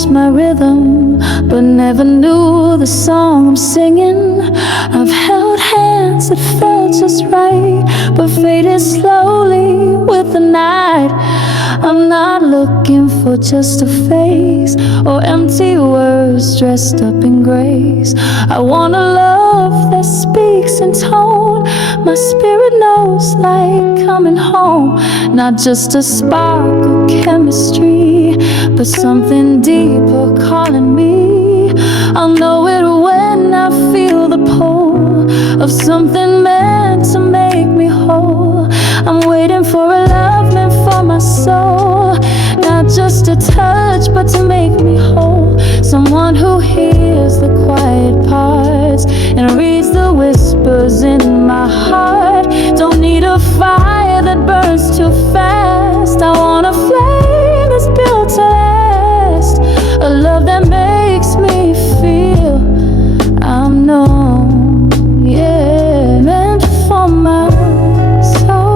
matched my rhythm, but never knew the song I'm singing. I've held hands that felt just right, but faded slowly with the night. I'm not looking for just a face or empty words dressed up in grace. I want a love that speaks in tone my spirit knows, like coming home. Not just a spark of chemistry, but something deeper calling me. I'll know it when I feel the pull of something meant to make me whole. I'm waiting for a love meant for my soul, not just a touch, but to make me whole. Someone who hears the quiet parts and reads the whispers in my heart. Don't need a fire that burns too fast. I want a flame that's built to last, a love that makes me feel I'm known, yeah, meant for my soul.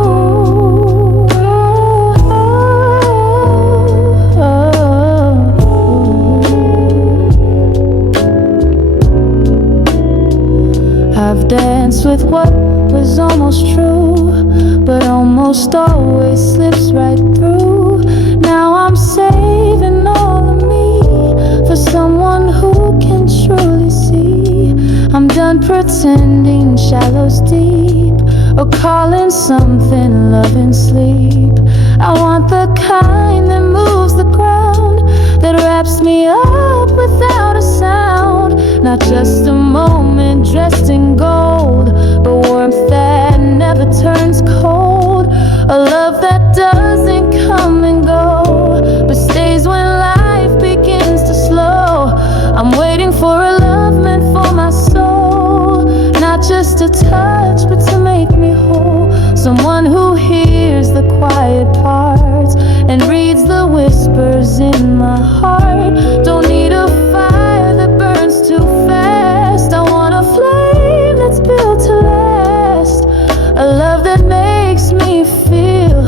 I've danced with what was almost true, but almost always slips right through. Now I'm saving all of me for someone who can truly see. I'm done pretending shallows deep, or calling something love in sleep. I want the kind that moves the ground, that wraps me up without a sound. Not just a moment dressed in gold, but warmth that never turns cold. A love that doesn't come and go, but stays when life begins to slow. I'm waiting for a love meant for my soul, not just a touch, but to make me whole. Someone who hears the quiet parts and reads the whispers in my heart. Don't need a fire that burns too fast. I want a flame that's built to last, a love that makes me feel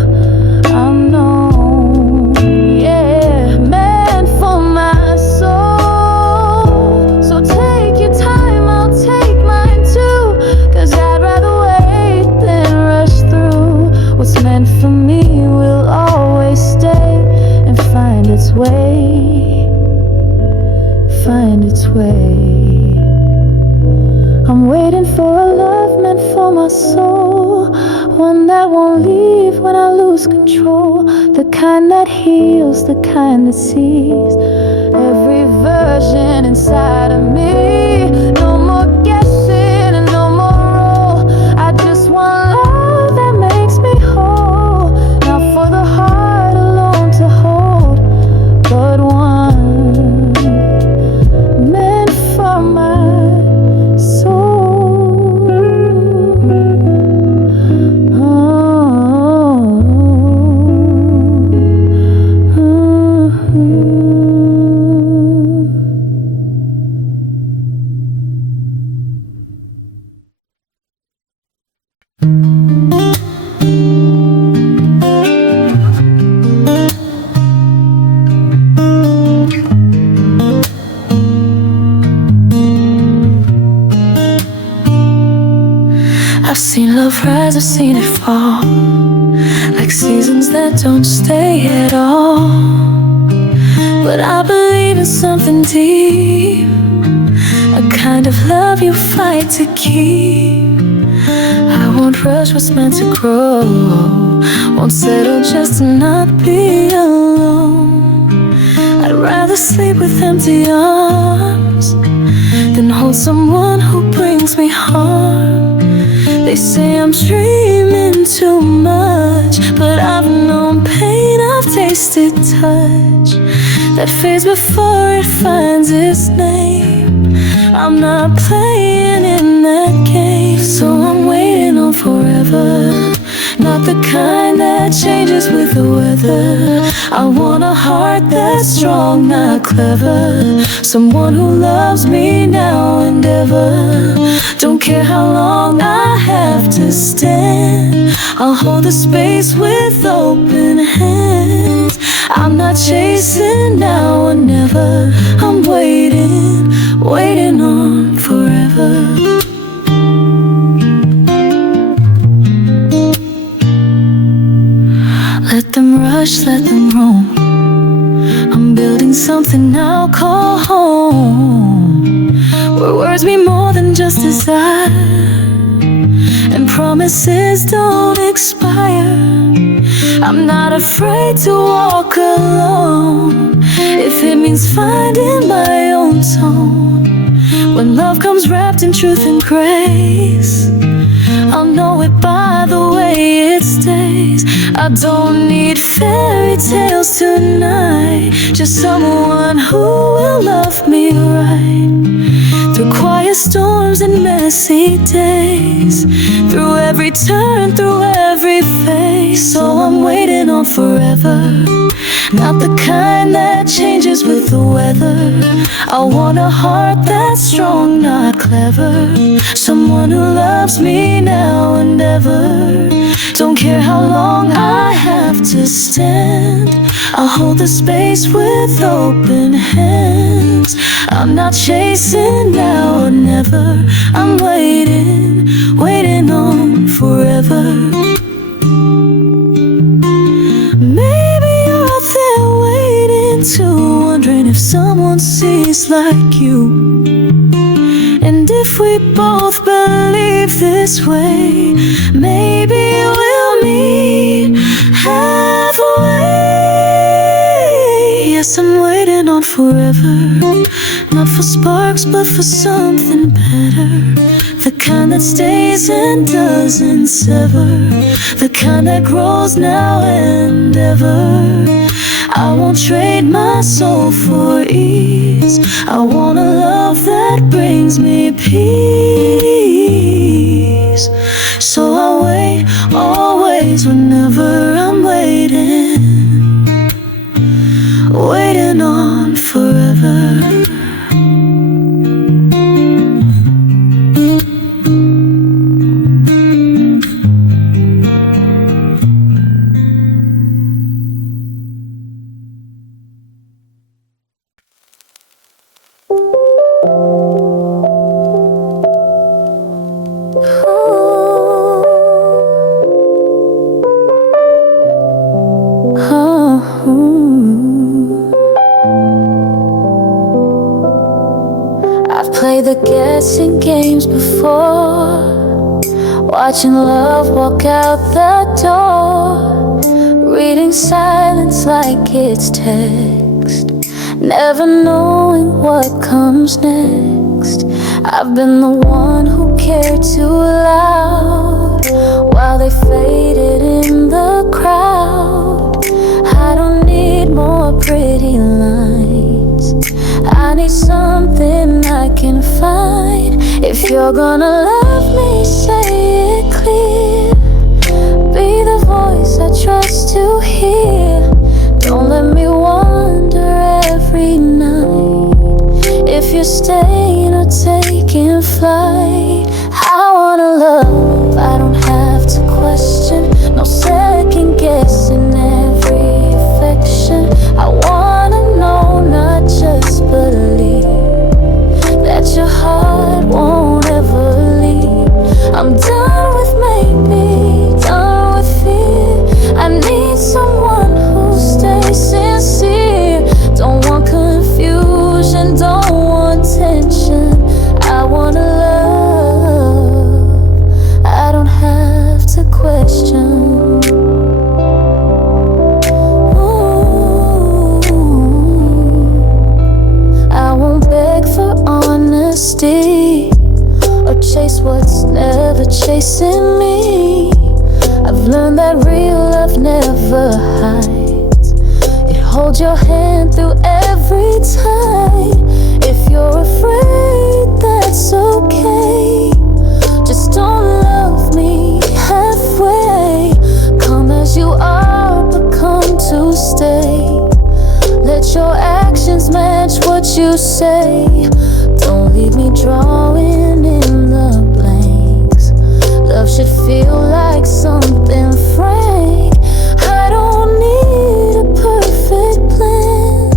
I'm known, yeah, meant for my soul. So take your time, I'll take mine too, 'cause I'd rather wait than rush through. What's meant for me will always stay and find its way, find its way. I'm waiting for a love meant for my soul, one that won't leave when I lose control. The kind that heals, the kind that sees every version inside of me. No more guessing and no more role. I just want love that makes me whole, not for the heart alone to hold, but one meant for my soul. I've seen love rise, I've seen it fall, like seasons that don't stay at all. But I believe in something deep, a kind of love you fight to keep. I won't rush what's meant to grow, won't settle just to not be alone. I'd rather sleep with empty arms than hold someone who brings me harm. They say I'm dreaming too much, but I've known pain, I've tasted touch that fades before it finds its name. I'm not playing in that game, so I'm waiting on forever, not the kind that changes with the weather. I want a heart that's strong, not clever, someone who loves me now and ever. Don't care how long I have to stand, I'll hold the space with open hands. I'm not chasing now or never, something I'll call home, where words mean more than just desire, and promises don't expire. I'm not afraid to walk alone, if it means finding my own tone. When love comes wrapped in truth and grace, I'll know it by the way it stays. I don't need fairy tales tonight, just someone who will love me right. Through quiet storms and messy days, through every turn, through every phase. So I'm waiting on forever, not the kind that changes with the weather. I want a heart that's strong, not clever, someone who loves me now and ever. Don't care how long I have to stand, I'll hold the space with open hands. I'm not chasing now or never, I'm waiting, waiting on forever. Maybe you're out there waiting too, wondering if someone sees like you. And if we both believe this way, maybe we'll meet halfway. Yes, I'm waiting on forever, not for sparks, but for something better. The kind that stays and doesn't sever, the kind that grows now and ever. I won't trade my soul for ease, I want a love that brings me peace. So I'll wait, always, whenever I'm waiting, waiting on forever. I've played the guessing games before, watching love walk out the door, reading silence like it's text, never knowing what comes next. I've been the one who cared too loud, while they faded in the crowd. I don't need more pretty lines, I need something I can find. If you're gonna love me, say it clear, be the voice I trust to hear. Don't let me wonder every night if you're staying or taking flight. I wanna love, I don't have to question, no second guessing every affection. I wanna know, not just believe, that your heart won't ever leave. I'm done with maybe, done with fear. I need someone who stays sincere. Don't want confusion, don't want tension. I wanna love, I don't have to question. Honesty, or chase what's never chasing me. I've learned that real love never hides, it holds your hand through every time. If you're afraid, that's okay, just don't love me halfway. Come as you are, but come to stay. Let your actions match what you say. Don't leave me drawing in the blanks. Love should feel like something frank. I don't need a perfect plan,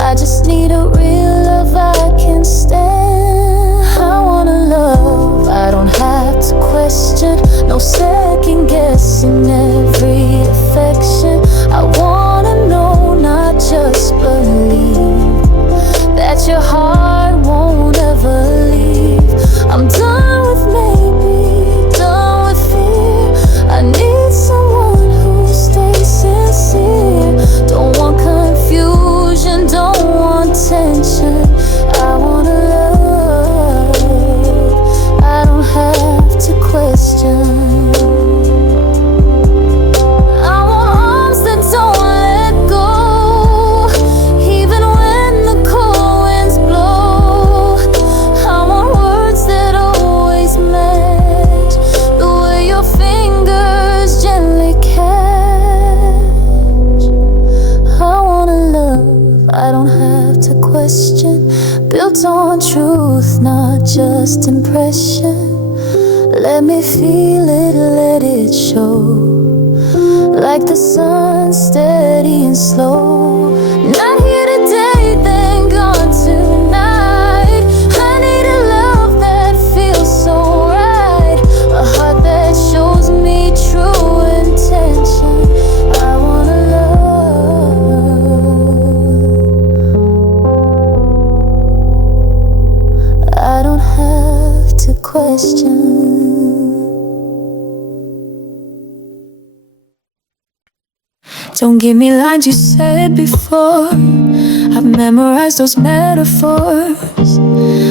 I just need a real love I can stand. I wanna love, I don't have to question, no second guessing every affection. I wanna know, not just believe, attention. I wanna love, I don't have to question. I want arms that don't let go, even when the cold winds blow. I want words that always match the way your fingers gently catch. I wanna love, I don't have to question. Built on truth, not just impression. Let me feel it, let it show. Like the sun, steady and slow. Not here today, then gone tonight. I need a love that feels so right, a heart that shows me true intention. I wanna love, I don't have to question. Don't give me lines you said before. I've memorized those metaphors.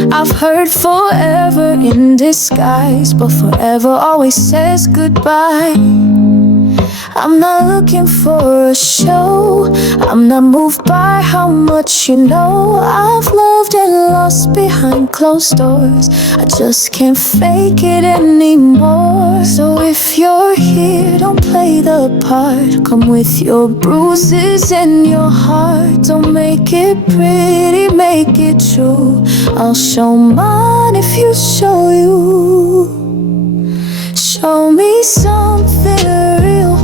I've heard forever in disguise, but forever always says goodbye. I'm not looking for a show. I'm not moved by how much you know. I've loved and lost behind closed doors. I just can't fake it anymore. So if you're here, don't play the part. Come with your bruises and your heart. Don't make it pretty, make it true. I'll show mine if you show you. Show me something real.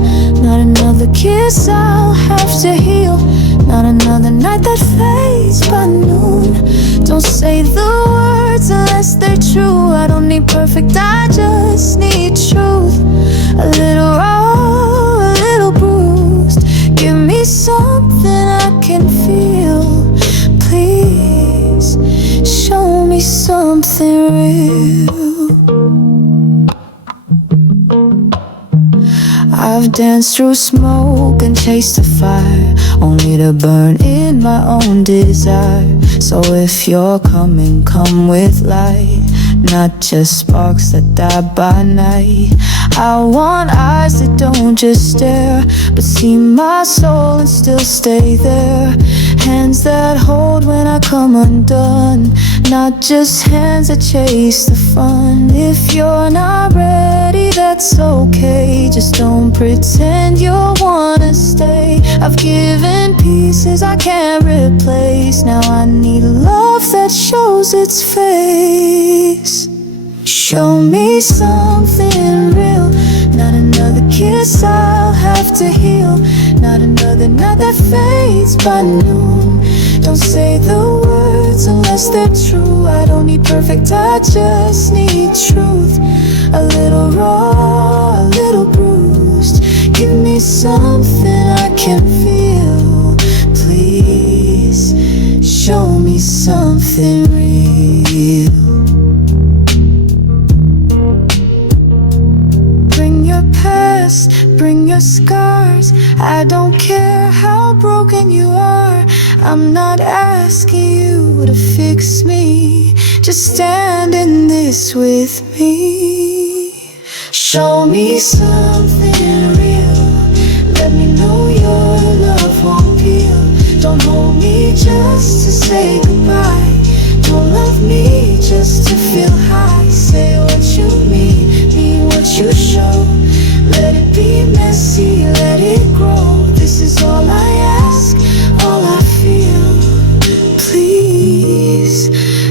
Not another kiss I'll have to heal. Not another night that fades by noon. Don't say the words unless they're true. I don't need perfect, I just need truth. A little raw, a little bruised. Give me something I can feel. Please, show me something real. I've danced through smoke and chased the fire, only to burn in my own desire. So if you're coming, come with light, not just sparks that die by night. I want eyes that don't just stare, but see my soul and still stay there. Hands that hold when I come undone, not just hands that chase the fun. If you're not ready, that's okay. Just don't pretend you'll wanna stay. I've given pieces I can't replace. Now I need love that shows its face. Show me something real. Not another kiss I'll have to heal. Not another night that fades by noon. Don't say the words unless they're true. I don't need perfect, I just need truth. A little raw, a little bruised. Give me something I can feel. Please, show me something real. Bring your scars. I don't care how broken you are. I'm not asking you to fix me. Just stand in this with me. Show me something real. Let me know your love won't peel. Don't hold me just to say goodbye. Don't love me just to feel high. Say what you mean what you show. Let it be messy, let it grow. This is all I ask, all I feel. Please,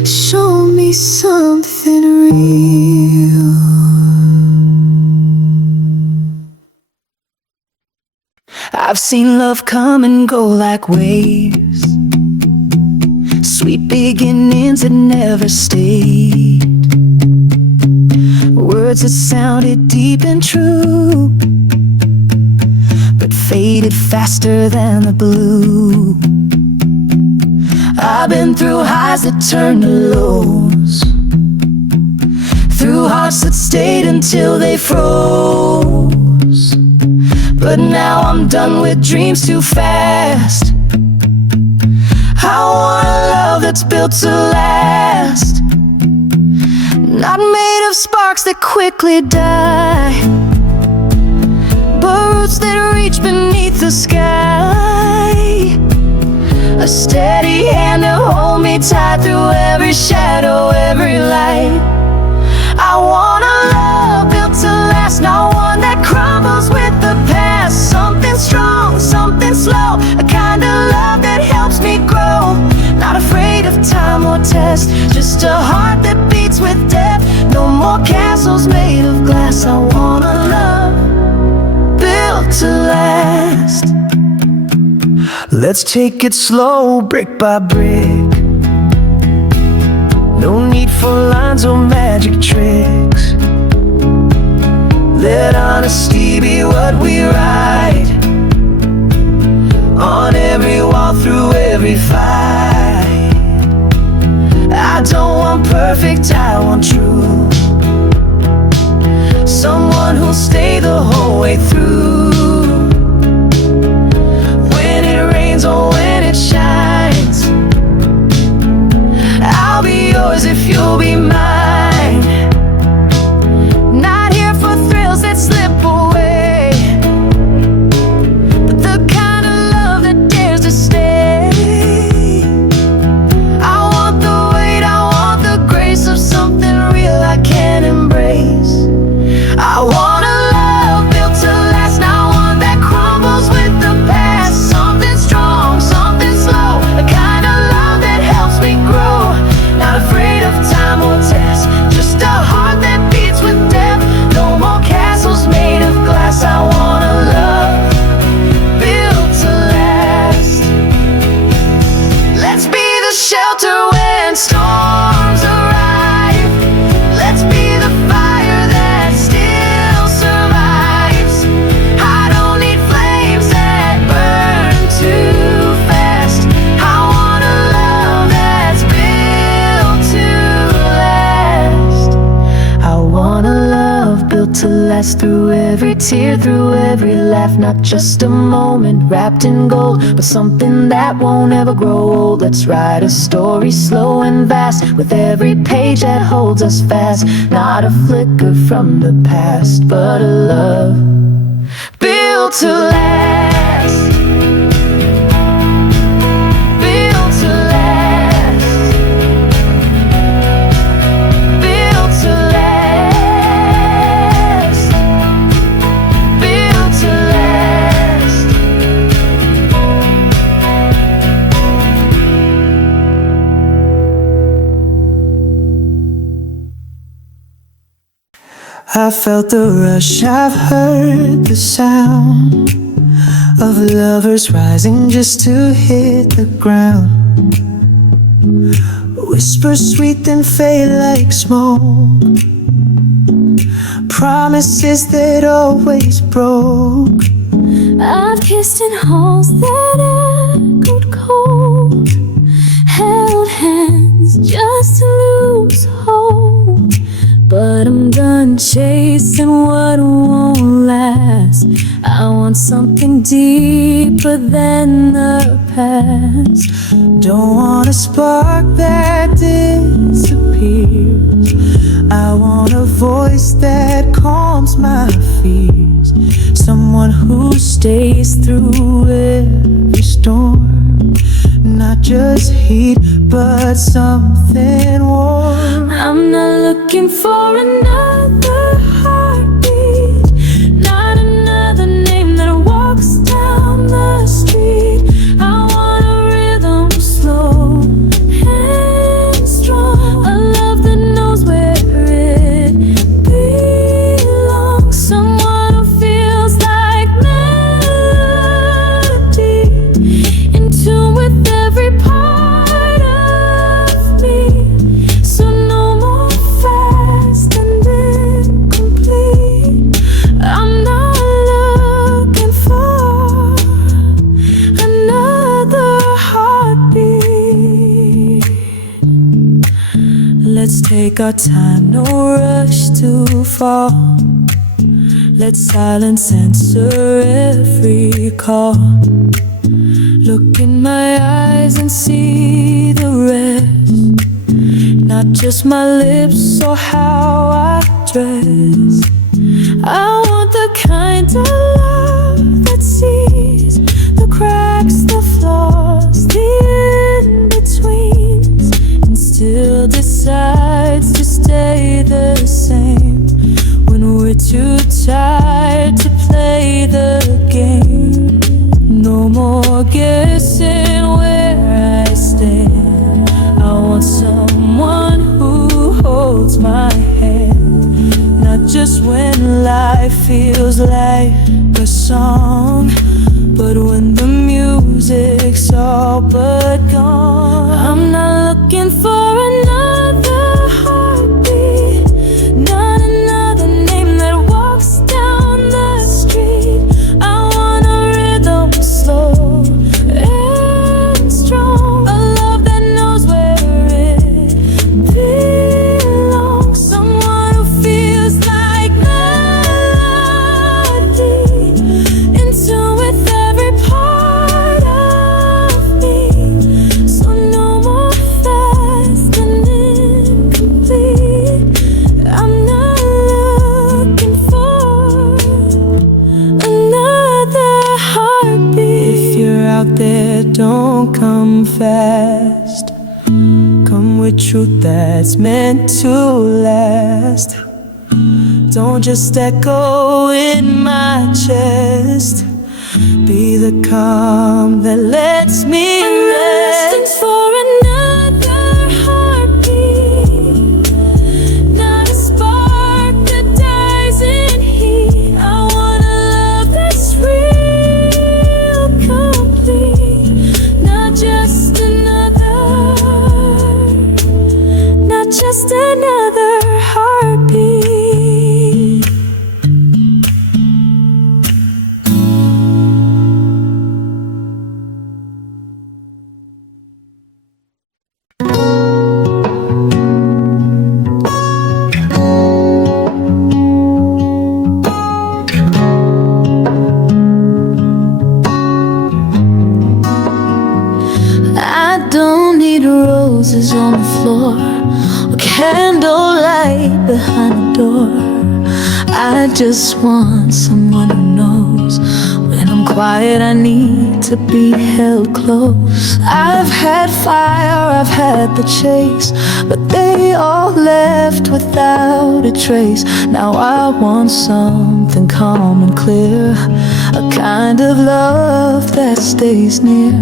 show me something real. I've seen love come and go like waves, sweet beginnings that never stayed. Words that sounded deep and true, but faded faster than the blue. I've been through highs that turned to lows, through hearts that stayed until they froze. But now I'm done with dreams too fast. I want a love that's built to last, not made of sparks that quickly die, but roots that reach beneath the sky. A steady hand to hold me tight through every shadow, every light. I want a love built to last, not one that crumbles with the past. Something strong, something slow, a kind of love that helps me grow. Not afraid of time or test, just a heart that beats with depth. No more castles made of glass. I want a love built to last. Let's take it slow, brick by brick. No need for lines or magic tricks. Let honesty be what we write on every wall, through every fight. I don't want perfect, I want true. Someone who'll stay the whole way through. When it rains or when it shines, I'll be yours if you'll be mine. Not here for thrills that slip away, but the kind of love that dares to stay. I want the weight, I want the grace of something real I can embrace. I want a love built to last, not one that crumbles with the past. Something strong, something slow, a kind of love that helps me grow. Not afraid of time or test, just a heart that beats with depth. No more castles made of glass. I want a love built to last. Let's be the shelter when storms arrive. Let's be the fire that still survives. I don't need flames that burn too fast. I want a love that's built to last. I want a love built to last, through every tear, through every laugh. Not just a moment wrapped in gold, but something that won't ever grow old. Let's write a story slow and vast, with every page that holds us fast. Not a flicker from the past, but a love built to last. Built to last. Built to last. Built to last. I felt the rush, I've heard the sound of lovers rising just to hit the ground. Whispers sweet then fade like smoke, promises that always broke. I've kissed in halls that echoed cold, held hands just to lose hope. But I'm done chasing what won't last. I want something deeper than the past. Don't want a spark that disappears. I want a voice that calms my fears. Someone who stays through every storm. Not just heat, but something warm. I'm not looking for another heartbeat, not another name that walks down the street. I want a rhythm slow and strong, a love that knows where it belongs. Someone who feels like melody, in tune with every part of me. So no more fast and incomplete. I'm not looking for another heartbeat. Let's take our time, no rush to fall. Let silence answer every call. Look in my eyes and see the rest, not just my lips or how I dress. I want the kind of love that sees the cracks, the flaws, the in-betweens, and still decides to stay the same when we're too tired to play the game. No more guessing where I stand. I want someone who holds my hand, not just when life feels like a song, but when the music's all but gone. I'm not looking for another heartbeat, not another name that walks down the street. I want a rhythm slow and strong, a love that knows where it belongs, someone who feels like melody, in tune with every part of me. So no more fast and incomplete. I'm not looking for another heartbeat. If you're out there, don't come fast. Come with truth that's meant to last. Don't just echo in my chest. Be the calm that lets me rest. For another heartbeat, not a spark that dies in heat. I want a love that's real, complete, not just another heartbeat. I don't need roses on the floor or candlelight behind the door. I just want someone who knows when I'm quiet I need to be held close. I've had fire, I've had the chase, but they all left without a trace. Now I want something calm and clear, a kind of love that stays near.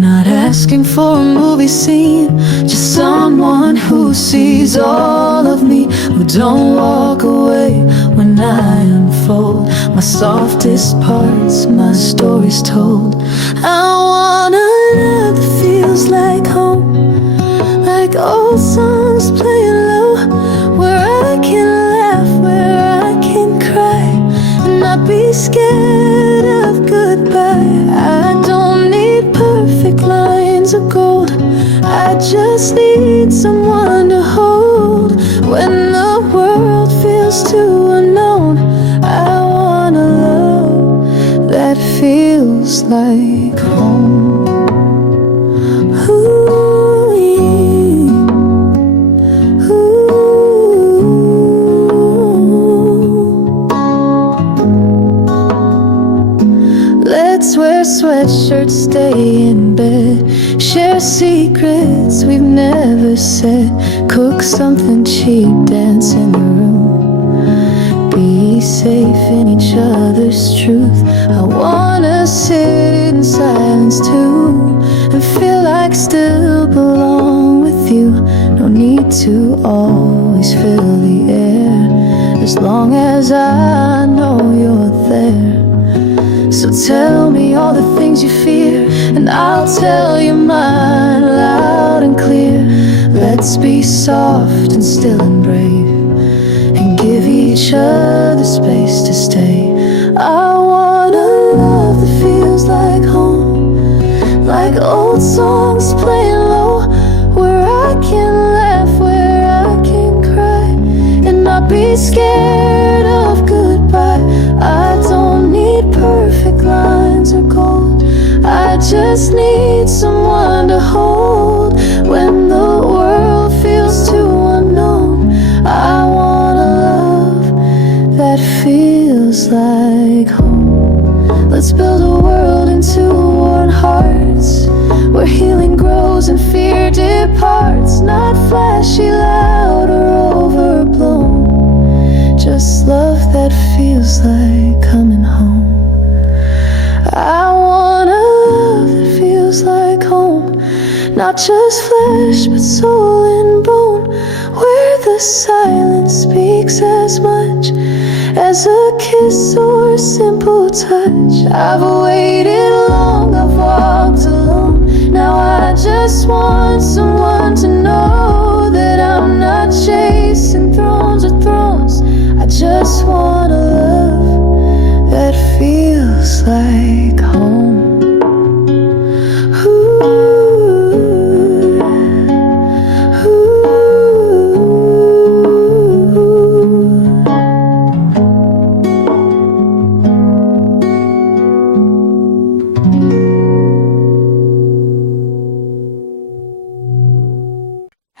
Not asking for a movie scene, just someone who sees all of me, who don't walk away when I unfold my softest parts, my stories told. I want a love that feels like home, like old songs playing low, where I can laugh, where I can cry, and not be scared of goodbye. I don't need perfect lines of gold, I just need someone to hold when the world feels too unknown. I want a love that feels like home. Ooh, yeah. Ooh. Let's wear sweatshirts, stay in bed, share secrets we've never said, cook something cheap, dance in the room, be safe in each other's truth. I wanna sit in silence too, and feel like still belong with you. No need to always fill the air, as long as I know you're there. So tell me all the things you fear, and I'll tell you mine loud and clear. Let's be soft and still and brave, and give each other space to stay. I want a love that feels like home, like old songs playing low, where I can laugh, where I can cry, and not be scared of goodbye. I don't need perfect lines or gold, I just flesh but soul and bone, where the silence speaks as much as a kiss or a simple touch. I've waited long, I've walked alone. Now I just want someone to know that I'm not chasing thrones or thrones. I just want a love that feels like home.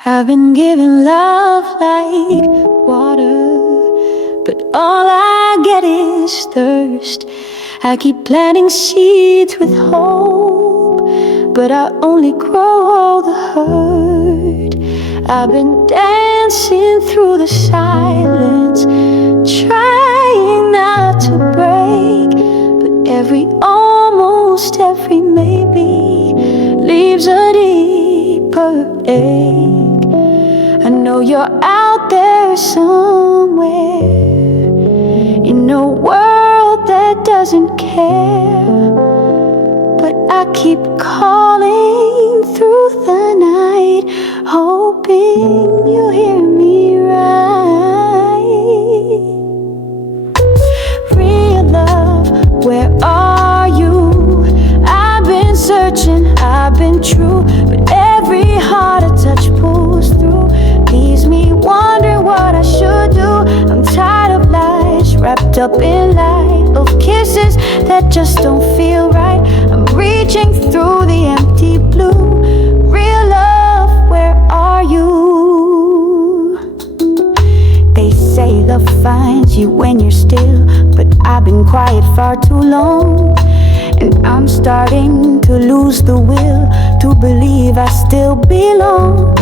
I've been given love like water, but all I get is thirst. I keep planting seeds with hope, but I only grow the hurt. I've been dancing through the silence, trying not to break, but almost every maybe leaves a deeper ache. I know you're out there somewhere, in a world that doesn't care, but I keep calling through the night, hoping you hear me right. Real love, where are you? I've been searching, I've been true, but every heart I touch pulls through, leaves me wondering what I should do. I'm tired of lies, wrapped up in light, of kisses that just don't feel right. I'm reaching through the empty blue. Real love, where are you? They say love finds you when you're still, but I've been quiet far too long, and I'm starting to lose the will to believe I still belong.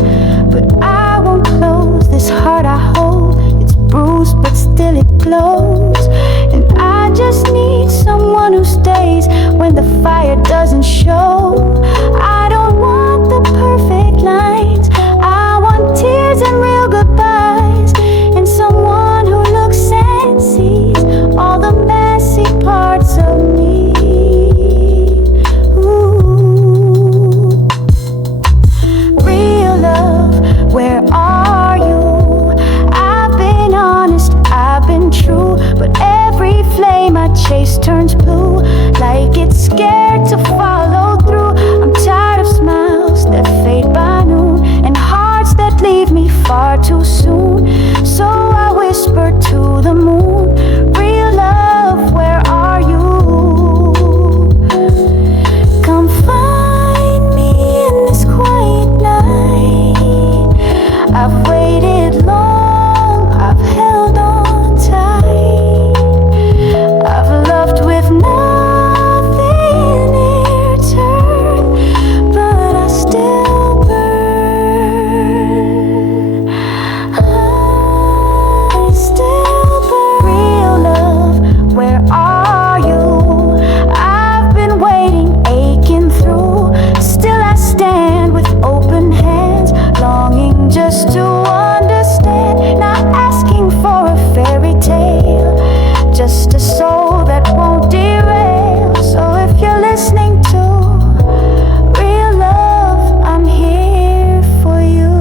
But I won't close this heart I hold. It's bruised but still it glows, and I just need someone who stays when the fire doesn't show. I don't want the perfect lines, I want tears and real goodbyes, and someone who looks and sees all the messy parts of me. Where are you? I've been honest, I've been true, but every flame I chase turns blue, like it's scared to follow through. I'm tired of smiles that fade by noon, and hearts that leave me far too soon. So I whisper to the moon, real love, where are you? Come find me in this quiet night. I've waited long, I've held on tight, I've loved with nothing in return, but I still burn. I still burn. Real love, where are you? I've been waiting, aching through. Still I stand with open hands, longing just to understand, not asking for a fairy tale, just a soul that won't derail. So if you're listening to real love, I'm here for you.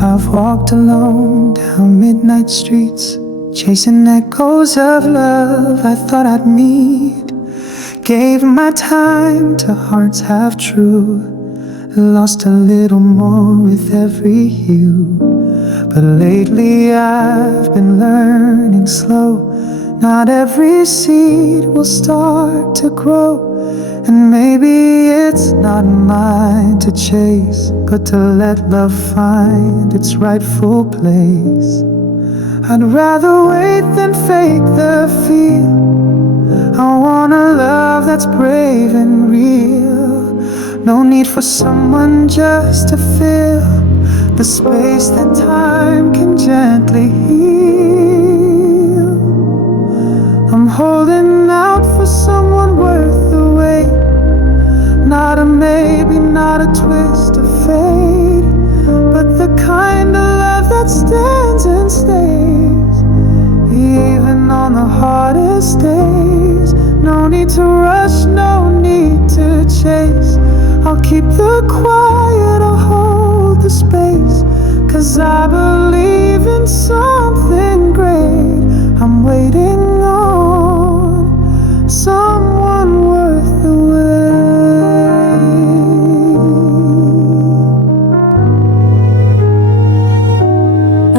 I've walked alone down midnight streets, chasing echoes of love I thought I'd meet. Gave my time to hearts half true, lost a little more with every hue. But lately I've been learning slow, not every seed will start to grow. And maybe it's not mine to chase, but to let love find its rightful place. I'd rather wait than fake the feel. I want a love that's brave and real. No need for someone just to fill the space that time can gently heal. I'm holding out for someone worth the wait. Not a maybe, not a twist of fate, but the kind of love that stands and stays, even on the hardest days. No need to rush, no need to chase. I'll keep the quiet, I'll hold the space, 'cause I believe in something great. I'm waiting on someone worth the wait.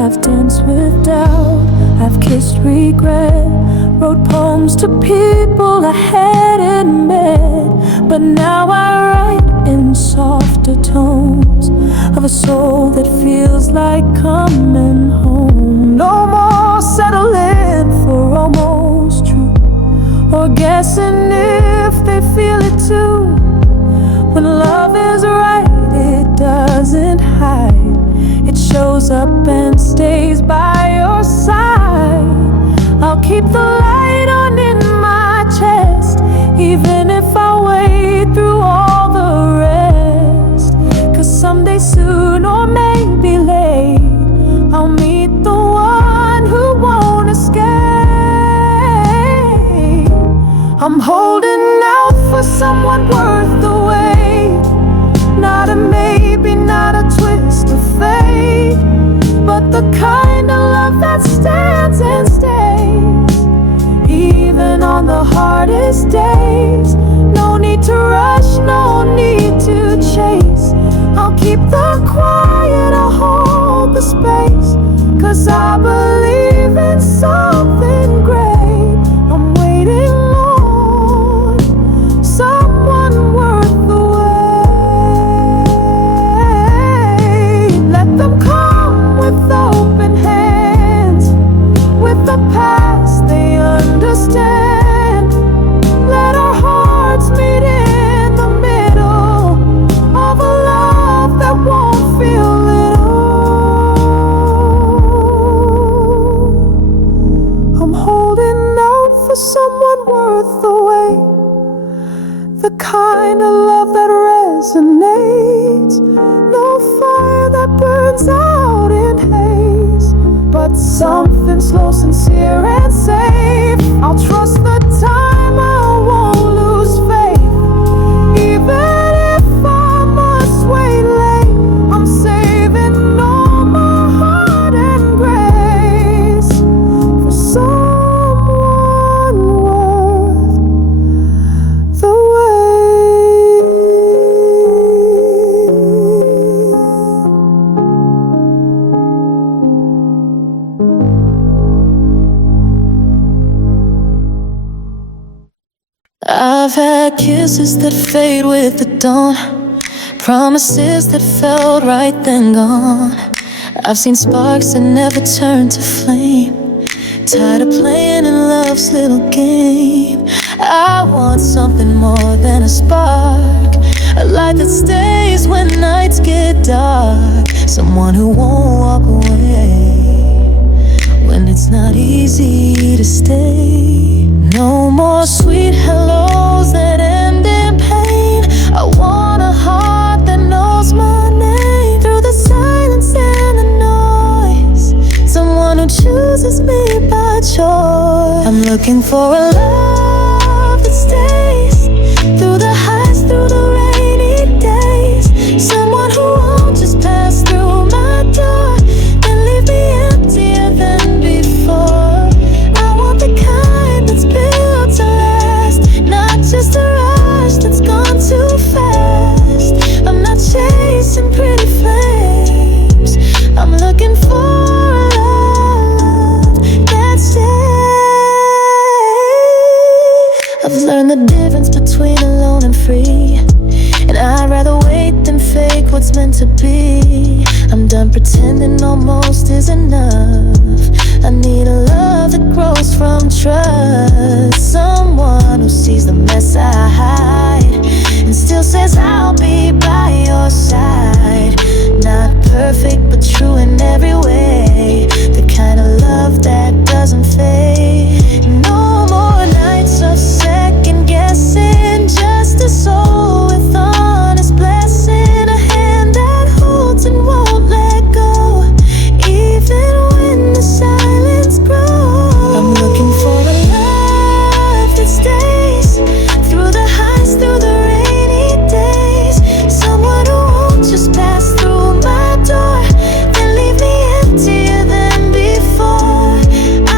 I've danced with doubt, I've kissed regret, wrote poems to people I hadn't met, but now I write in softer tones of a soul that feels like coming home. No more settling for almost true, or guessing if they feel it too. When love is right, it doesn't hide. It shows up and stays by your side. I'll keep the light on in my chest, even if I wait through all the rest. 'Cause someday soon, or maybe late, I'll meet the one who won't escape. I'm holding out for someone worth the wait. Not a maybe, not a twist of fate, but the kind of love that stands and stays, even on the hardest days. No need to rush, no need to chase. I'll keep the quiet, I'll hold the space, 'cause I believe in something great. I'm waiting on someone worth the wait. Let them come with open hands, with the past they understand. Let our hearts meet in the middle of a love that won't feel little. I'm holding out for someone worth the wait, the kind of love that resonates. No fire that burns out in haze, but something slow, sincere and safe. I'll trust the time, I won't lose faith, even if I must wait late. I'm saving all my heart and grace for someone worth the wait. I've had kisses that fade with the dawn, promises that felt right then gone. I've seen sparks that never turn to flame, tired of playing in love's little game. I want something more than a spark, a light that stays when nights get dark, someone who won't walk away when it's not easy to stay. No more sweet hellos that end in pain. I want a heart that knows my name through the silence and the noise, someone who chooses me by choice. I'm looking for a love that stays through the highs, through the rainy days, someone who won't just pass through my door and leave me emptier than before. I want the kind that's built to last, not just a rush that's gone too fast. I'm not chasing pretty flames, I'm looking for a love that stays. I've learned the difference between alone and free, and I'd rather wait than fake what's meant to be. I'm done pretending almost is enough. I need a love love that grows from trust. Someone who sees the mess I hide and still says I'll be by your side. Not perfect but true in every way. The kind of love that doesn't fade. No more nights of second guessing. Just a soul with honest blessing. A hand that holds and won't let go, even when the silence grows. I'm looking for a love that stays through the highs, through the rainy days. Someone who won't just pass through my door, then leave me emptier than before.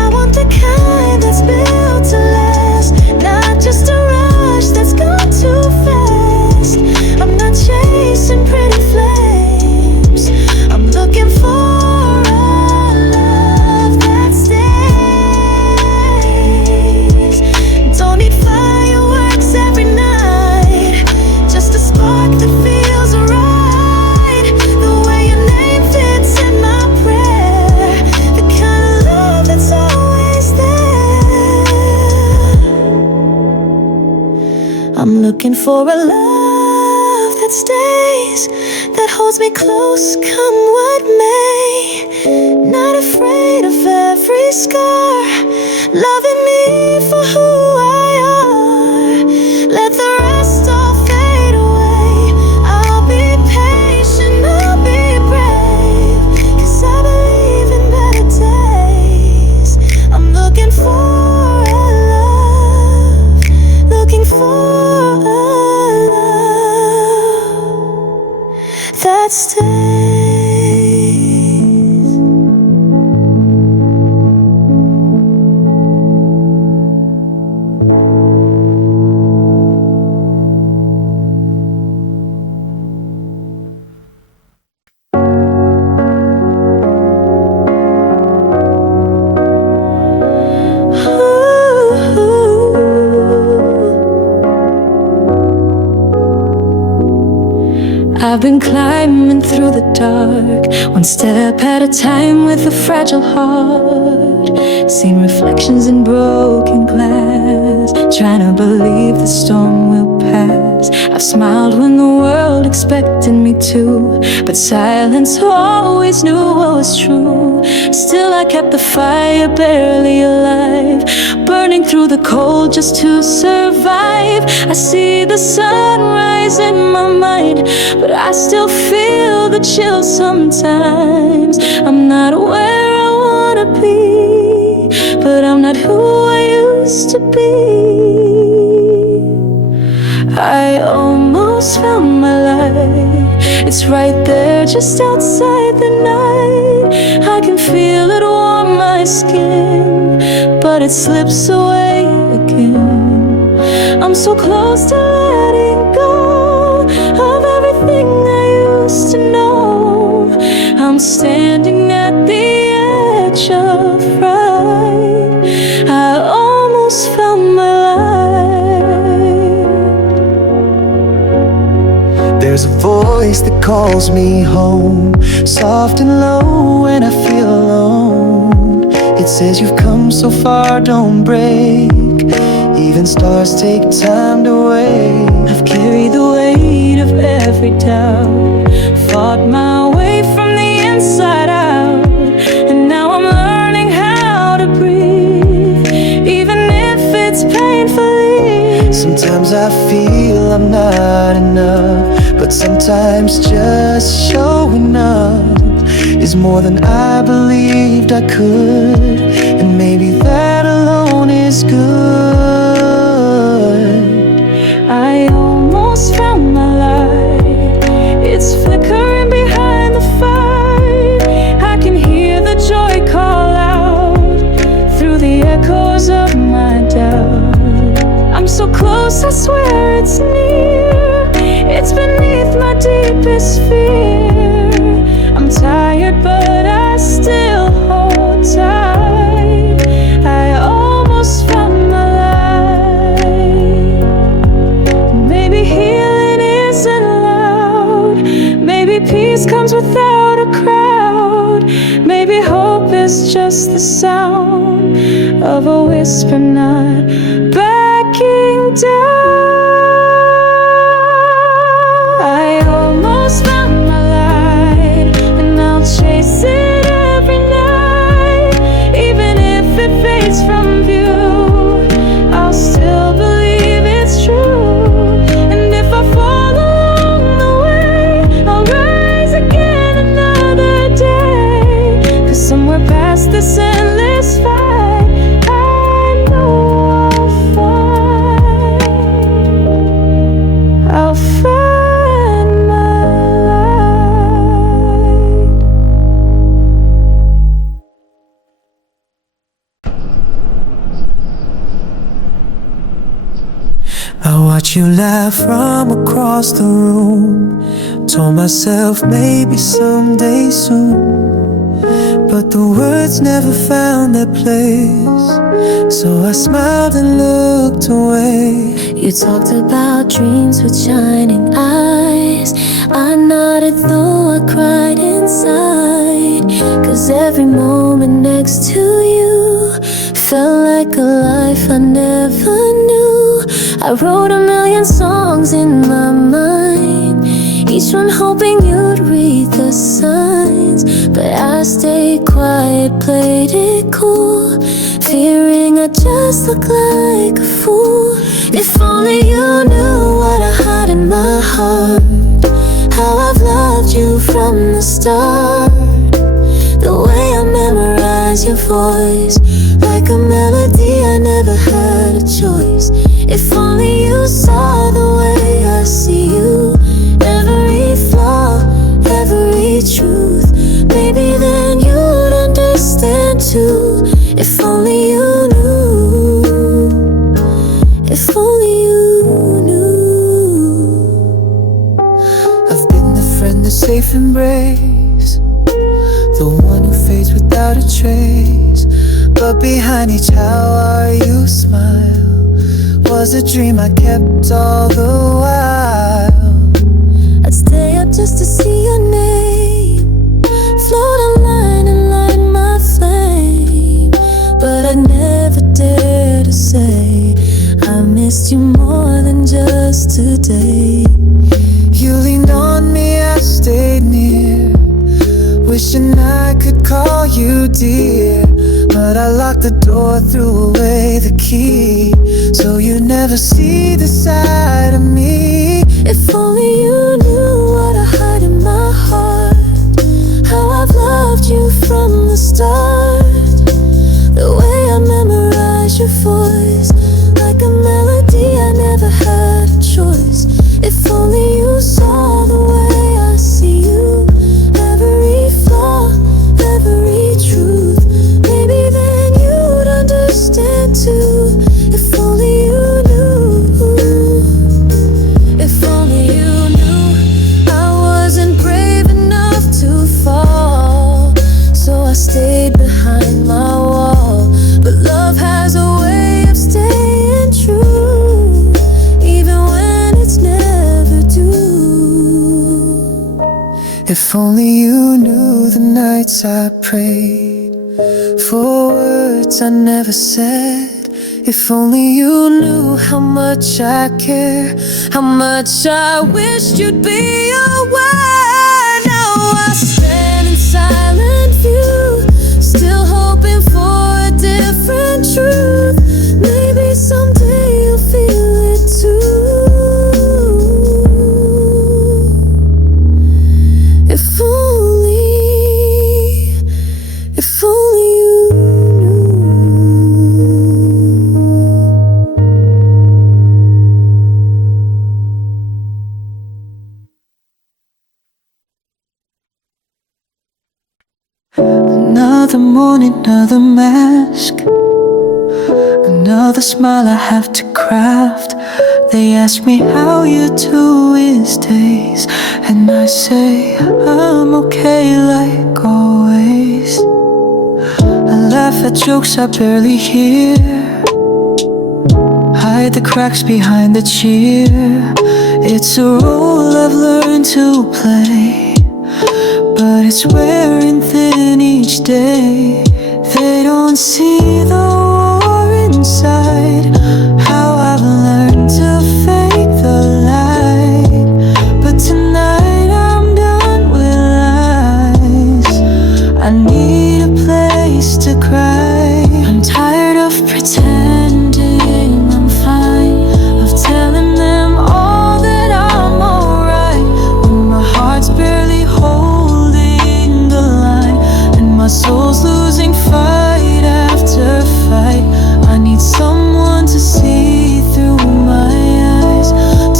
I want the kind that's built to last, not just a rush that's gone too fast. I'm not chasing pretty flames. I'm looking for a love that stays. Don't need fireworks every night, just a spark that feels right. The way your name fits in my prayer, the kind of love that's always there. I'm looking for a love that stays, that holds me close, come what may. Not afraid of every scar, loving me for who I are. Let the rest all fade away. I'll be patient, I'll be brave, 'cause I believe in better days. I'm looking for a love, looking for a love that stays. I've been climbing through the dark, one step at a time with a fragile heart. Seen reflections in broken glass, trying to believe the storm will pass. I've smiled when the world expected me to, but silence always knew what was true. Still I kept the fire barely alive, burning through the cold just to survive. I see the sunrise in my mind, but I still feel the chill sometimes. I'm not where I wanna be, but I'm not who I used to be. I almost found my light, it's right there just outside the night. I can feel it warm my skin, but it slips away again. I'm so close to letting go of everything I used to know. I'm standing at the edge of fright. I almost found my light. There's a voice that calls me home, soft and low when I feel alone. It says you've come so far, don't break. Even stars take time to wait. I've carried the weight of every doubt, fought my way from the inside out, and now I'm learning how to breathe, even if it's painfully. Sometimes I feel I'm not enough, but sometimes just showing up is more than I believed I could, and maybe that alone is good. I almost found my light, it's flickering behind the fight. I can hear the joy call out through the echoes of my doubt. I'm so close, I swear it's near, it's beneath my deepest fear. I'm tired but I still hold tight. I almost found my light. Maybe healing isn't loud, maybe peace comes without a crowd. Maybe hope is is just the sound of a whisper not backing down. I almost found my light, and I'll chase it every night. Even if it fades from view, I'll still believe it's true. And if I fall along the way, I'll rise again another day. 'Cause somewhere past this endless fight, I know I'll find my light. I watch you laugh from across the room. Told myself maybe someday soon, but the words never found their place. So I smiled and looked away. You talked about dreams with shining eyes. I nodded though I cried inside. 'Cause every moment next to you felt like a life I never knew. I wrote a million songs in my mind, each one hoping you'd read the signs. But I stayed quiet, played it cool, fearing I just look like a fool. If only you knew what I had in my heart, how I've loved you from the start. The way I memorize your voice, like a melody, I never had a choice. If only you saw the way I see you, every flaw, every truth, maybe then you'd understand too. If only you knew, if only you knew. I've been the friend, the safe embrace, the one who fades without a trace. But behind each how are you smile was a dream I kept all the while. I'd stay up just to see your name, float a line and light my flame. But I'd never dare to say I missed you more than just today. You leaned on me, I stayed near, wishing I could call you dear. But I locked the door, threw away the key, so you never see the side of me. If only you knew what I had in my heart, how I've loved you from the start. The way I memorize your voice, like a melody, I never had a choice. If only you saw the way I see you, every flaw, every truth, maybe then you'd understand too. If only you knew, if only you knew I wasn't brave enough to fall. So I stayed behind my wall. But love has a way of staying true, even when it's never due. If only you knew the nights I prayed for words I never said. If only you knew how much I care, how much I wished you'd be aware. Now I stand in silent view, still hoping for a different truth. Maybe someday you'll feel it too. If only, if only you Another morning, another mask, another smile I have to craft. They ask me how you do these days, and I say I'm okay like always. I laugh at jokes I barely hear, hide the cracks behind the cheer. It's a role I've learned to play, but it's wearing thin each day. They don't see the war inside, how I've learned to fake the light. But tonight I'm done with lies. I need a place to cry. I'm tired of pretending I'm fine, of telling them all that I'm alright, when my heart's barely holding the line, and my soul's losing fight after fight. I need someone to see through my eyes,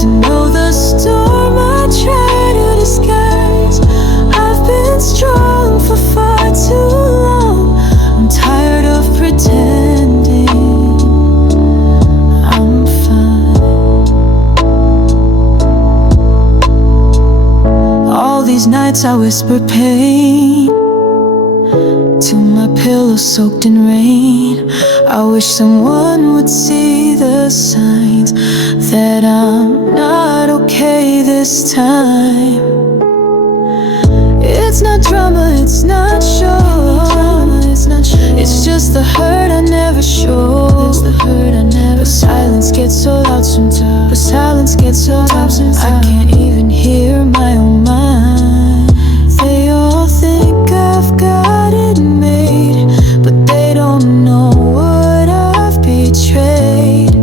to know the storm I try to disguise. I've been strong for far too long. I'm tired of pretending I'm fine. All these nights I whisper pain to my pillow soaked in rain. I wish someone would see the signs that I'm not okay this time. It's not drama, it's not show. It's just the hurt I never show. But silence gets so loud sometimes. I can't even hear my own mind. They all think I've got it made, but they don't know what I've betrayed,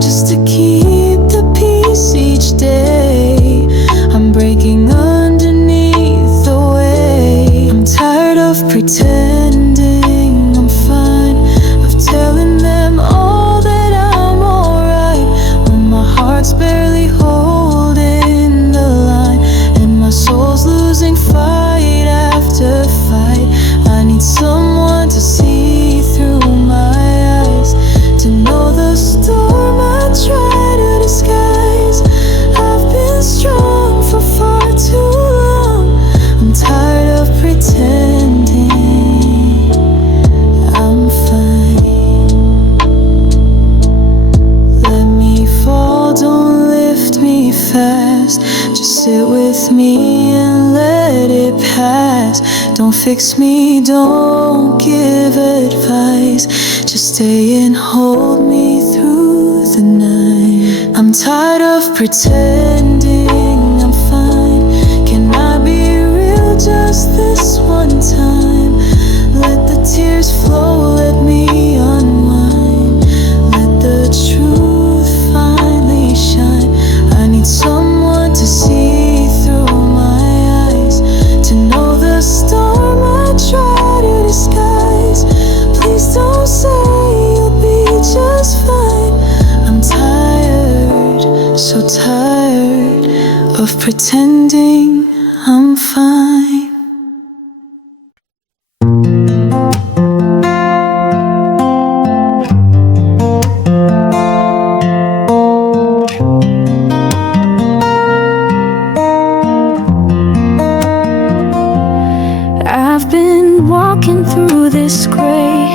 just to keep the peace each day. I'm breaking underneath the weight. I'm tired of pretending I'm fine, of telling them all that I'm alright, when my heart's barely holding the line, and my soul's losing fight after fight. I need someone to see through my eyes, to know the storm I try to disguise. I've been strong for far too long. I'm tired of pretending I'm fine. Let me fall, don't lift me fast. Just sit with me and let it pass. Don't fix me, don't give advice. Just stay and hold me through the night. I'm tired of pretending I'm fine. Can I be real just this one time? Let the tears flow, let me unwind. Let the truth finally shine. I need someone to see through my eyes, to know the storm I try to disguise. Please don't say you'll be just fine. I'm tired, so tired of pretending I'm fine. I've been walking through this gray.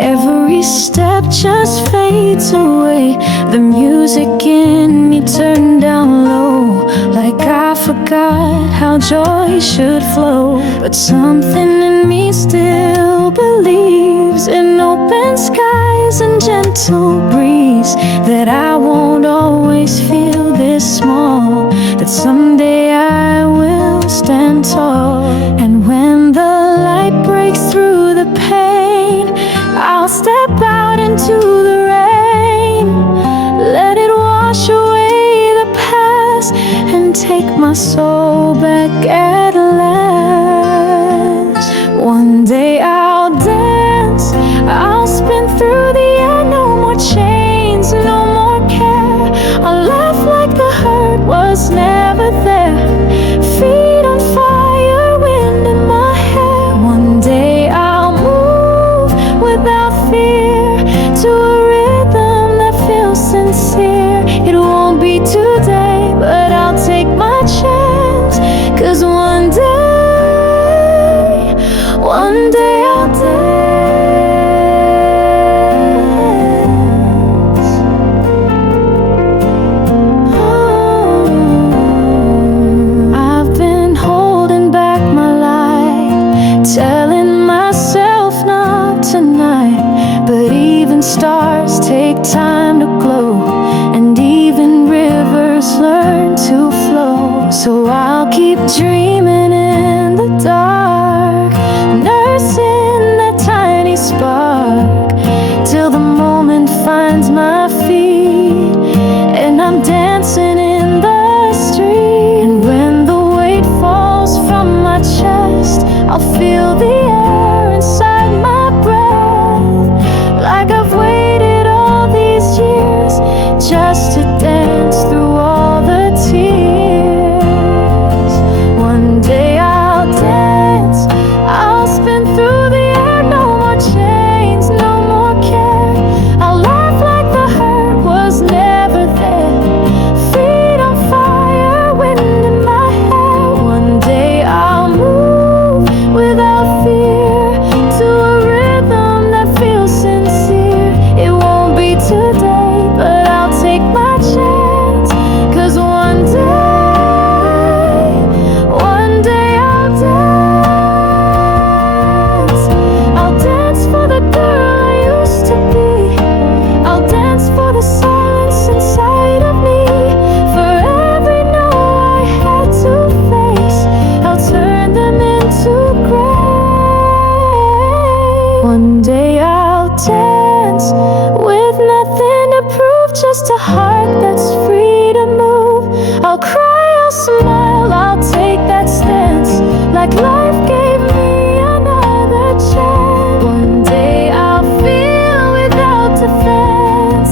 Every step just fades away. The music in me turned down low, like I forgot how joy should flow. But something in me still believes in open skies and gentle breeze, that I won't always feel this small, that someday I will stand tall. And when the light breaks through the pain, I'll step out into the rain, let it wash away the past and take my soul back at last. One day I'll dance, I'll spin through the air. No more chains, no more care. I'll laugh like the hurt was never there. Feet on fire, wind in my hair. One day I'll move without fear, to a rhythm that feels sincere. It won't be today, but I'll take my chance, 'cause one day So I'll keep dreaming in the dark, nursing that tiny spark, till the moment finds my feet and I'm dancing in the street. And when the weight falls from my chest, I'll feel the air inside my breath, like I've waited all these years just to dance through all the tears. One day I'll dance, I'll spin through the air, no more chains, no more care. I'll laugh like the hurt was never there, feet on fire, wind in my hair. One day I'll move without fear to a rhythm that feels sincere. It won't be today, but I'll take my chance, 'cause one day I'll dance. I'll dance for the girl I used to be. I'll dance for the silence inside of me, for every no I had to face. I'll turn them into gray. One day I'll dance with nothing to prove, just a heart that's free to move. I'll cry, I'll smile, I'll take that stance, like life gave me another chance. One day I'll feel without defense,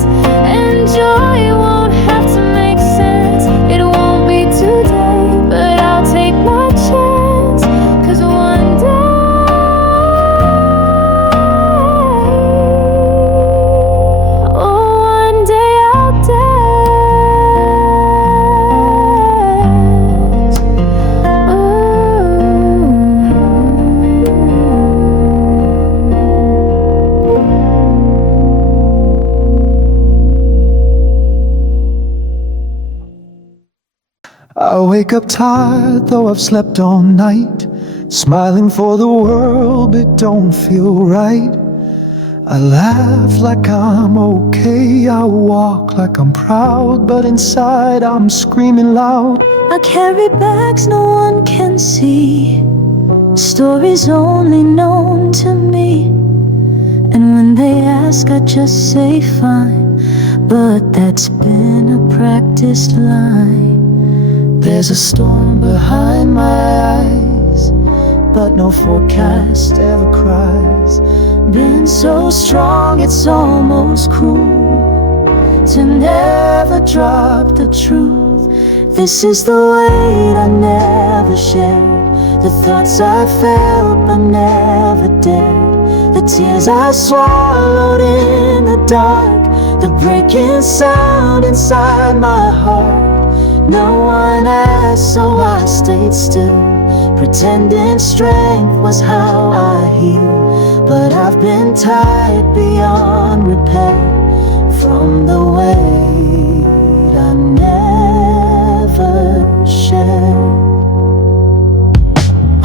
and joy won't have to make sense. It won't be today, but I'll take my chance, 'cause one day, oh, one day I'll dance. I wake up tired, though I've slept all night, smiling for the world, but don't feel right. I laugh like I'm okay, I walk like I'm proud, but inside I'm screaming loud. I carry bags no one can see, stories only known to me. And when they ask, I just say fine, but that's been a practiced line. There's a storm behind my eyes, but no forecast ever cries. Been so strong it's almost cruel to never drop the truth. This is the weight I never shared, the thoughts I felt but never dared, the tears I swallowed in the dark, the breaking sound inside my heart. No one asked, so I stayed still, pretending strength was how I heal. But I've been tired beyond repair from the weight I never shared.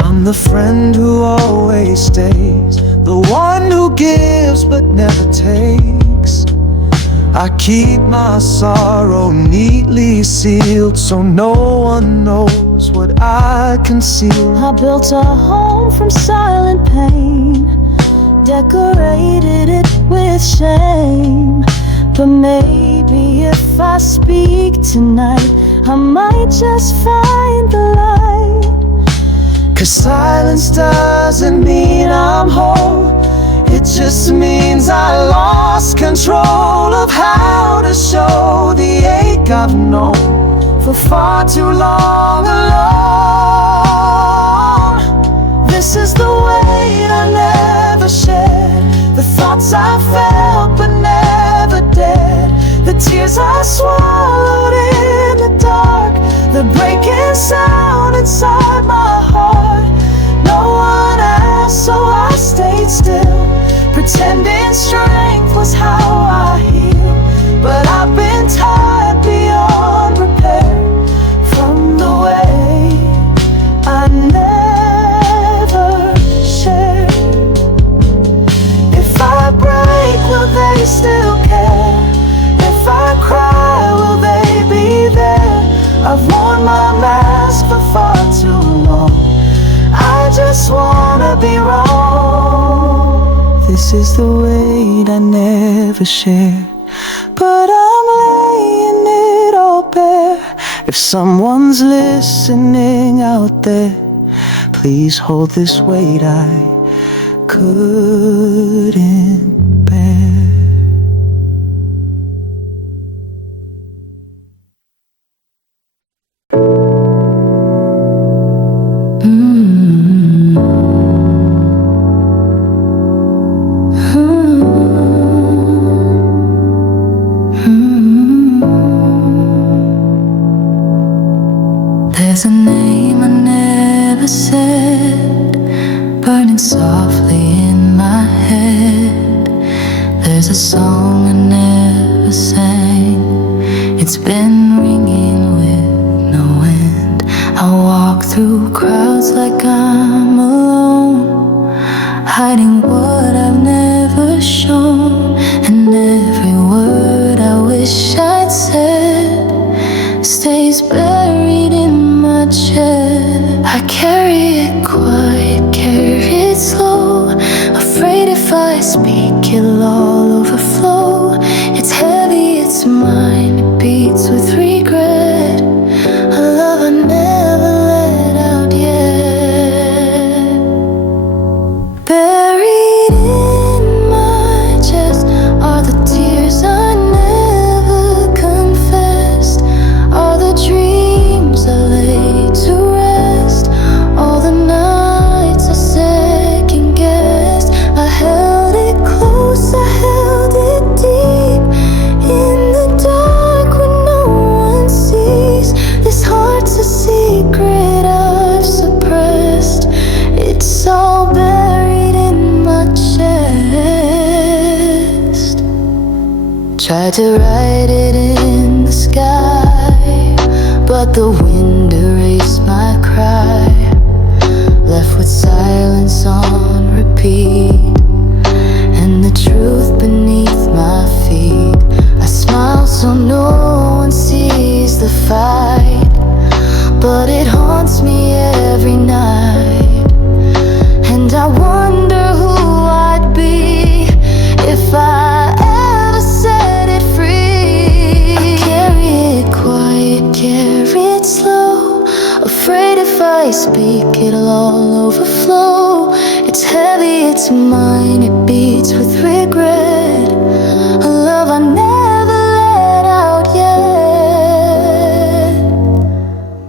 I'm the friend who always stays, the one who gives but never takes. I keep my sorrow neatly sealed, so no one knows what I conceal. I built a home from silent pain, decorated it with shame. But maybe if I speak tonight, I might just find the light. 'Cause silence doesn't mean I'm whole, it just means I lost control of how to show the ache I've known for far too long alone. This is the weight I never shared, the thoughts I felt but never dared, the tears I swallowed in the dark, the breaking sound inside my heart. No one asked, so I stayed still, pretending strength was how I heal. But I've been tired beyond repair from the way I never shared. If I break, will they still care? If I cry, will they be there? I've worn my mask just wanna be wrong. This is the weight I never shared, but I'm laying it all bare. If someone's listening out there, please hold this weight I couldn't bear. There's a name I never said, burning softly in my head. There's a song I never sang, it's been ringing with no end. I walk through crowds like I'm alone, hiding what I've never shown. And every word I wish I'd said stays buried in my chest. I carry it quiet, carry it slow, afraid if I speak it'll all overflow. It's heavy, it's mine, it beats with regret, a love I never let out yet. Buried in my chest are the tears I never confessed, all the dreams I laid to rest, all the nights I second guessed. I held it close, I held it deep, in the dark when no one sees. This heart's a secret I've suppressed, it's all buried in my chest. Tried to write it in the sky, but the wind erased my cry, left with silence on repeat, and the truth beneath my feet. I smile so no one sees the fight, but it haunts me every night. And I wonder who I'd be if I ever set it free. I carry it quiet, carry it slow, afraid if I speak it'll all overflow. It's heavy, it's mine, it beats with regret, a love I never let out yet.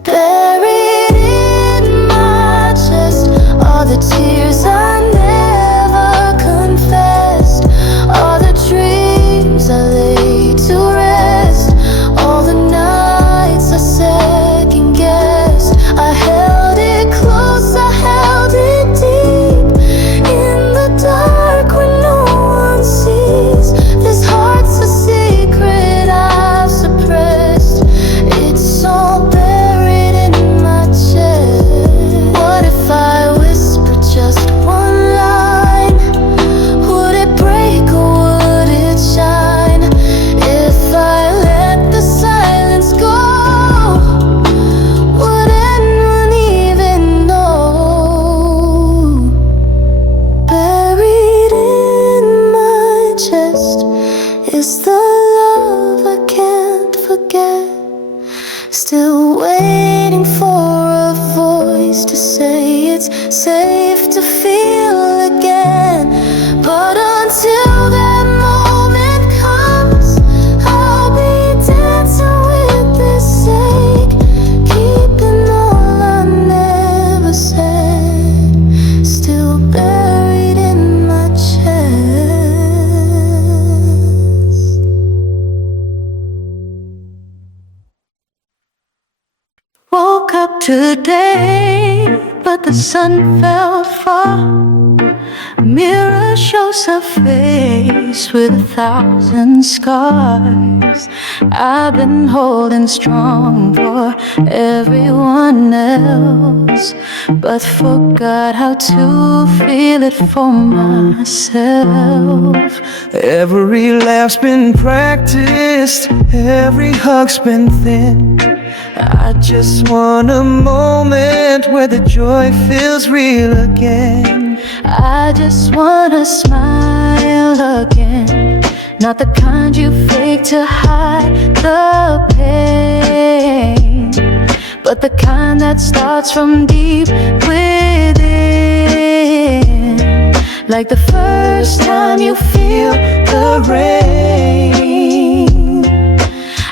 Buried in my chest are the tears I never confessed, all the dreams I laid to rest, all the nights I second guessed. I held it close, I held it deep, in the dark when no one sees. This heart's a secret I've suppressed, it's all buried in my chest. What if I whispered just one line? Would it break or would it shine? If I let the silence go, would anyone even know? Buried in my chest is the love I can't forget, still waiting for a voice to say it's safe to feel again. But until that moment comes, I'll be dancing with this ache, keeping all I never said, still buried in my chest. Woke up today, but the sun fell far. Mirror shows a face with 1,000 scars. I've been holding strong for everyone else, but forgot how to feel it for myself. Every laugh's been practiced, every hug's been thin, I just want a moment where the joy feels real again. I just wanna smile again, not the kind you fake to hide the pain, but the kind that starts from deep within, like the first time you feel the rain.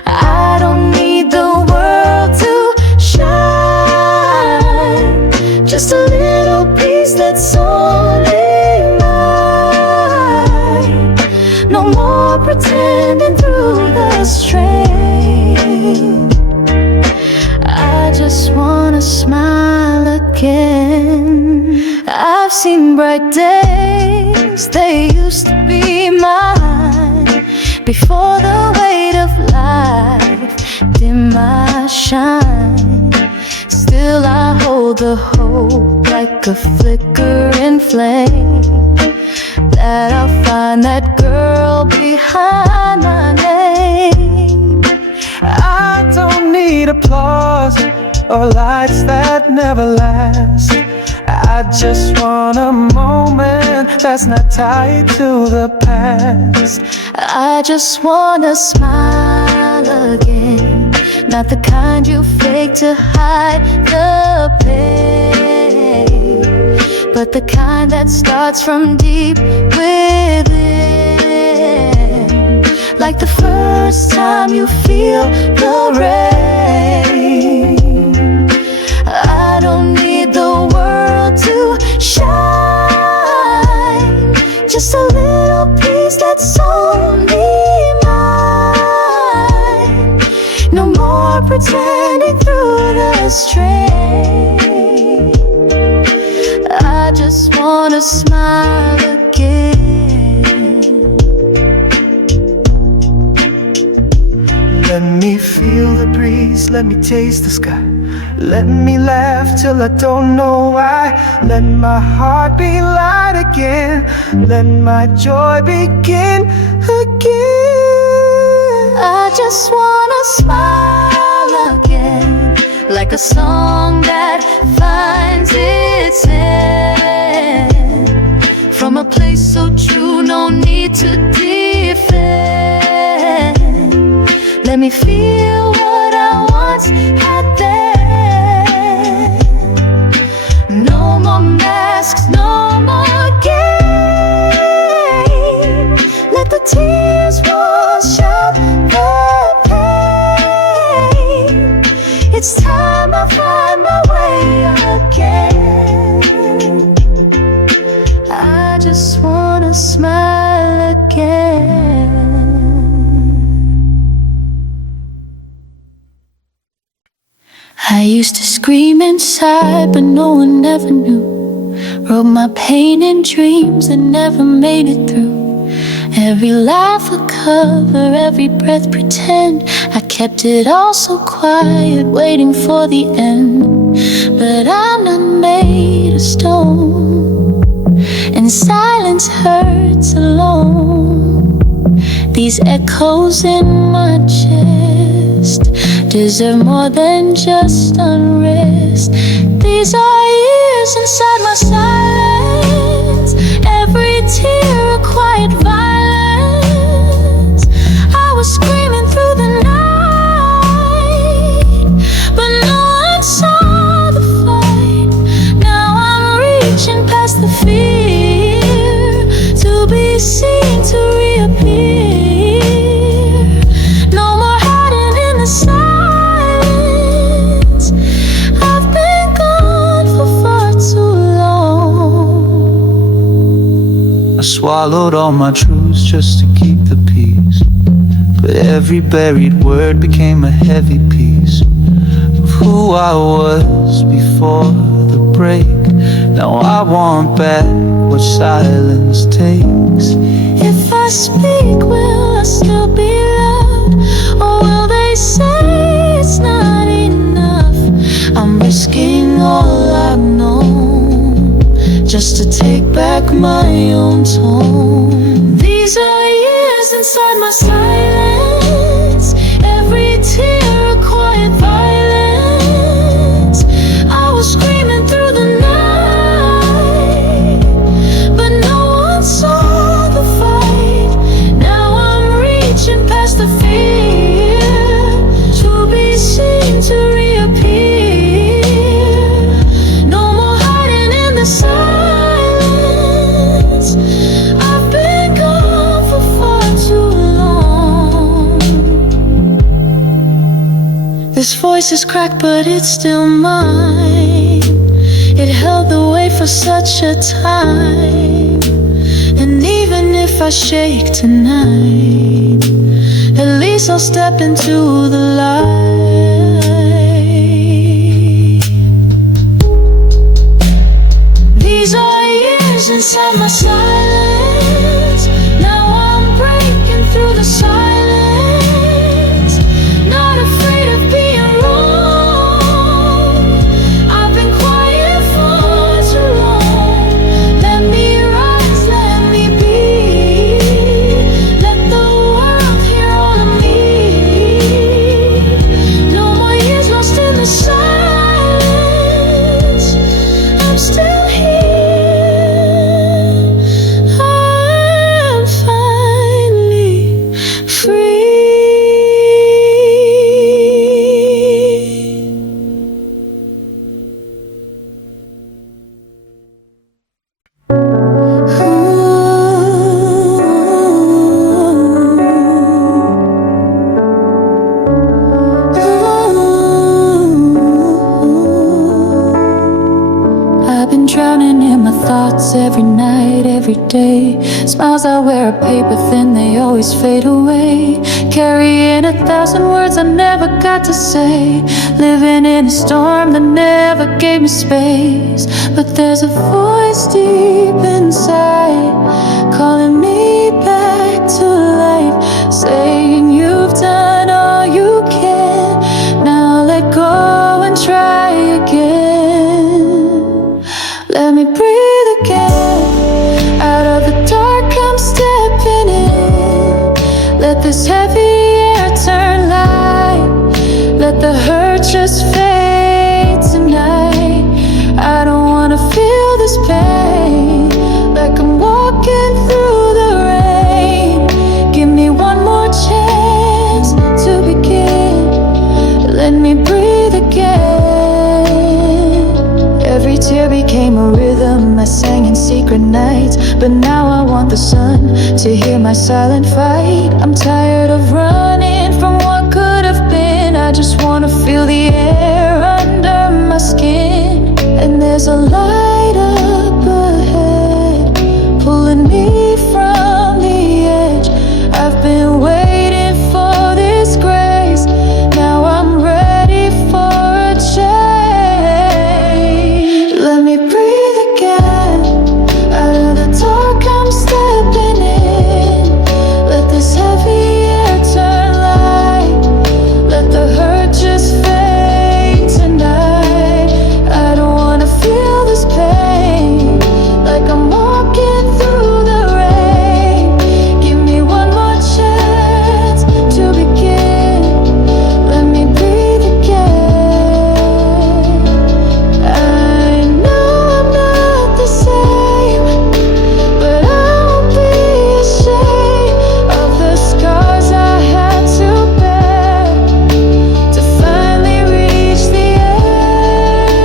I don't need the world to shine, just a little piece that's only mine. No more pretending through the strain. I just wanna smile again. I've seen bright days, they used to be mine, before the weight of life dim my shine. Still I hold the hope like a flickering flame, that I'll find that girl behind my name. I don't need applause or lights that never last. I just want a moment that's not tied to the past. I just wanna smile again, not the kind you fake to hide the pain, but the kind that starts from deep within, like the first time you feel the rain. I don't need the world to shine, just a little piece that's only mine. No more pretending through the strain. I just wanna smile again. Let me feel the breeze, let me taste the sky. Let me laugh till I don't know why. Let my heart be light again. Let my joy begin again. I just wanna smile again, like a song that finds its end, from a place so true, no need to defend. Let me feel what I once had then. No more masks, no more game. Let the tears wash out the pain. It's time I find my way again. I just wanna smile again. I used to scream inside, but no one ever knew. Wrote my pain in dreams that never made it through. Every laugh a cover, every breath pretend. I kept it all so quiet, waiting for the end. But I'm not made of stone, and silence hurts alone. These echoes in my chest deserve more than just unrest. These are years inside my silence, every tear a quiet violence. I was screaming through the night, but no one saw the fight. Now I'm reaching past the fear, to be seen, to reappear. No more hiding in the silence. I've been gone for far too long. I swallowed all my truths just to keep the peace, but every buried word became a heavy piece of who I was before the break. Now I want back what silence takes. If I speak, will I still be loved? Or will they say it's not enough? I'm risking all I've known, just to take back my own tone. These are years inside my silence, every tear a quiet violence. glass is cracked, but it's still mine. It held the weight for such a time. And even if I shake tonight, at least I'll step into the light. These are years inside my silence. Now I'm breaking through the silence, not afraid of being wrong. I've been quiet for too long. Let me rise, let me be. Let the world hear all of me. No more years lost in the silence. I'm still here. I'm finally free. I've been drowning in my thoughts every night, every day. Smiles I wear are paper thin, they always fade away. Carrying 1,000 words I never got to say. Living in a storm that never gave me space. But there's a voice deep inside, calling me back to life, saying you've done all you can. Now let go and try again. Let me breathe again. Out of the dark I'm stepping in. Let this heavy air turn light. Let the hurt just fade tonight. I don't wanna feel this pain, like I'm walking through the rain. Give me one more chance to begin. Let me breathe again. Every tear became a rhythm I sang in secret nights. But now I want the sun to hear my silent fight. I'm tired of running from what could have been. I just wanna feel the air under my skin. And there's a light up ahead, pulling me from the edge. I've been waiting for this grace. Now I'm ready for a change. Let me breathe again. Out of the dark I'm stepping in. Let this heavy air turn light. Let the hurt just fade tonight. I don't wanna feel this pain, like I'm walking through the rain. Give me one more chance to begin. Let me breathe again. I know I'm not the same, but I won't be ashamed of the scars I had to bear to finally reach the end.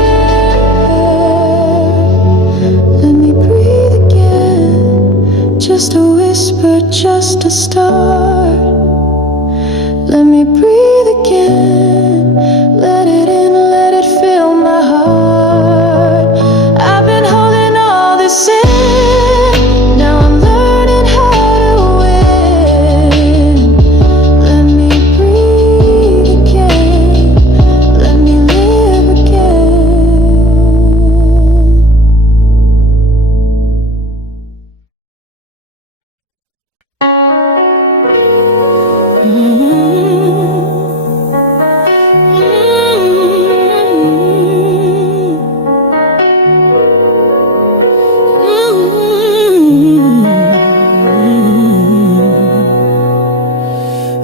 Let me breathe again. Just a whisper, just a start. Let me breathe again. Let it in, let it fill my heart. I've been holding all this in. Now I'm learning how to win. Let me breathe again. Let me live again.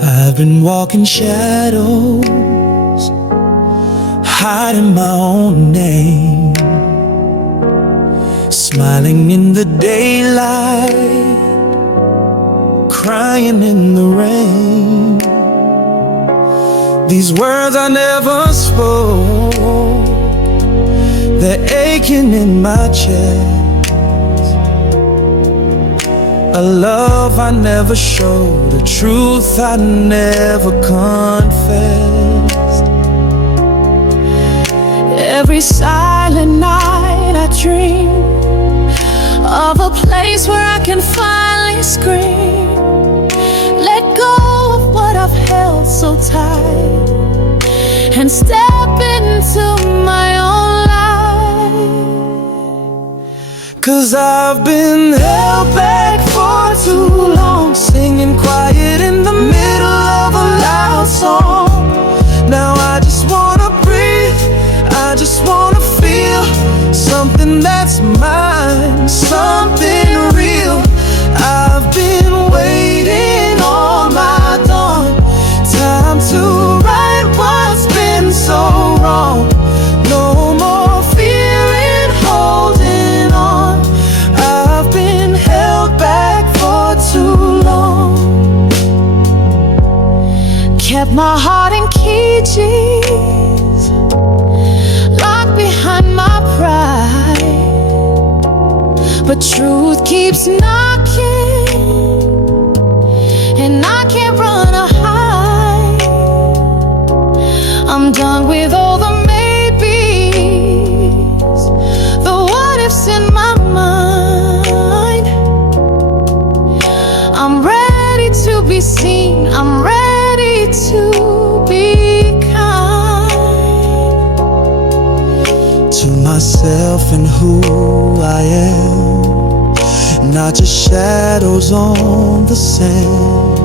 I've been walking shadows, hiding my own name, smiling in the daylight, crying in the rain. These words I never spoke, they're aching in my chest. A love I never showed, a truth I never confessed. Every silent night I dream of a place where I can finally scream, let go of what I've held so tight, and step into my own light. 'Cause I've been held back for too long, singing quiet in the middle of a loud song. Now I just wanna breathe, I just wanna feel something that's mine, something real. I've been waiting all my dawn, time to right what's been so wrong. No more fearing, holding on. I've been held back for too long. Kept my heart in cages, locked behind my pride, but truth keeps knocking, and I can't run or hide. I'm done with all the maybes, the what ifs in my mind. I'm ready to be seen, I'm ready to be kind to myself and who I am, not just shadows on the sand.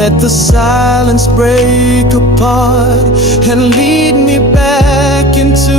Let the silence break apart and lead me back into